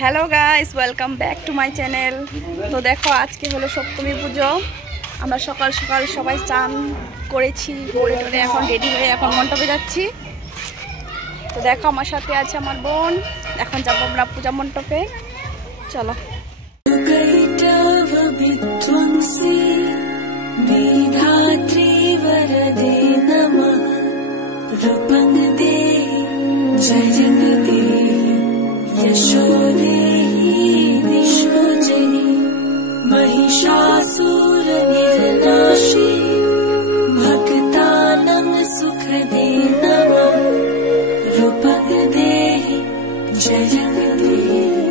Hello guys, welcome back to my channel. তো দেখো, আজকে হলো সপ্তমী পুজো। আমরা সকাল সকাল সবাই স্নান করেছি, করে টোরে এখন রেডি হয়ে এখন মণ্ডপে যাচ্ছি। তো দেখো, আমার সাথে আছে আমার বোন। এখন যাবো আমরা পূজা মণ্ডপে, চলো। महिषासुर निर्नाशी भक्तानां सुखदे नमः रूपं देहि जय जगदेव।